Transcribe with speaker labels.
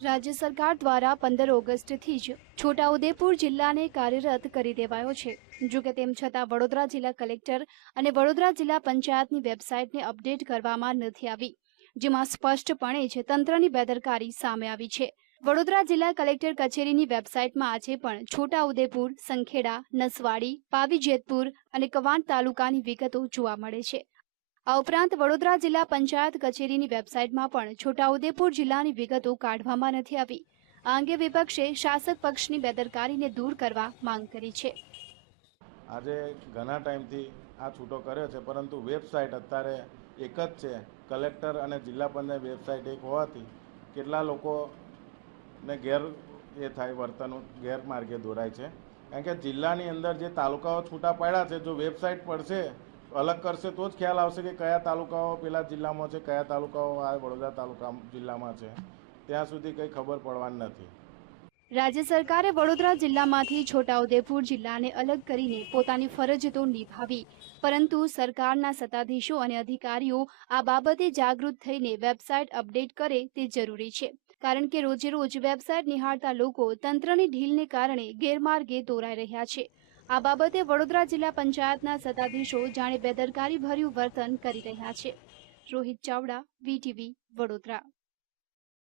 Speaker 1: રાજ્ય સરકાર દ્વારા પંદર ઓગસ્ટથી જ છોટાઉદેપુર જિલ્લાને કાર્યરત કરી દેવાયો છે. જો કે તેમ છતાં વડોદરા જિલ્લા કલેક્ટર અને વડોદરા જિલ્લા પંચાયતની વેબસાઇટને અપડેટ કરવામાં નથી આવી, જેમાં સ્પષ્ટપણે જ તંત્રની બેદરકારી સામે આવી છે. વડોદરા જિલ્લા કલેક્ટર કચેરીની વેબસાઇટમાં આજે પણ છોટાઉદેપુર, સંખેડા, નસવાડી, પાવીજેતપુર અને કવાંટ તાલુકાની વિગતો જોવા મળે છે. આ ઉપરાંત વડોદરા જિલ્લા પંચાયત કચેરીની વેબસાઇટમાં પણ છોટાઉદેપુર જિલ્લાની વિગતો કાઢવામાં નથી આવી. આ અંગે વિપક્ષે શાસક પક્ષની બેદરકારીને દૂર કરવા માંગ કરી છે.
Speaker 2: આજે ઘણા ટાઈમથી આ છૂટો કર્યો છે, પરંતુ વેબસાઇટ અત્યારે એક જ છે, કલેક્ટર અને જિલ્લા પંચાયત વેબસાઇટ એક હોવાથી કેટલા લોકોને ગેર એ થાય વર્તન ગેરમાર્ગે દોરાય છે. કારણ કે જિલ્લાની અંદર જે તાલુકાઓ છૂટા પાડ્યા છે, જો વેબસાઇટ પડશે અલગ કરશે તો જ ખ્યાલ આવશે કે કયા તાલુકાઓ પેલા જિલ્લામાં છે, કયા તાલુકાઓ આ વડોદરા તાલુકા જિલ્લામાં છે. ત્યાં સુધી કંઈ ખબર પડવાની નથી.
Speaker 1: રાજ્ય સરકારે વડોદરા જિલ્લામાંથી છોટાઉદેપુર જિલ્લાને અલગ કરીને પોતાની ફરજ તો નિભાવી, પરંતુ સરકારના સત્તાધીશો અને અધિકારીઓ આ બાબતે જાગૃત થઈને વેબસાઇટ અપડેટ કરે તે જરૂરી છે. કારણ કે રોજે રોજ વેબસાઇટ નિહાળતા લોકો તંત્રની ઢીલને કારણે ગેરમાર્ગે દોરાઈ રહ્યા છે. આ બાબતે વડોદરા જિલ્લા પંચાયતના સત્તાધીશો જાણે બેદરકારી ભર્યું વર્તન કરી રહ્યા છે. રોહિત ચાવડા વીટીવી વડોદરા.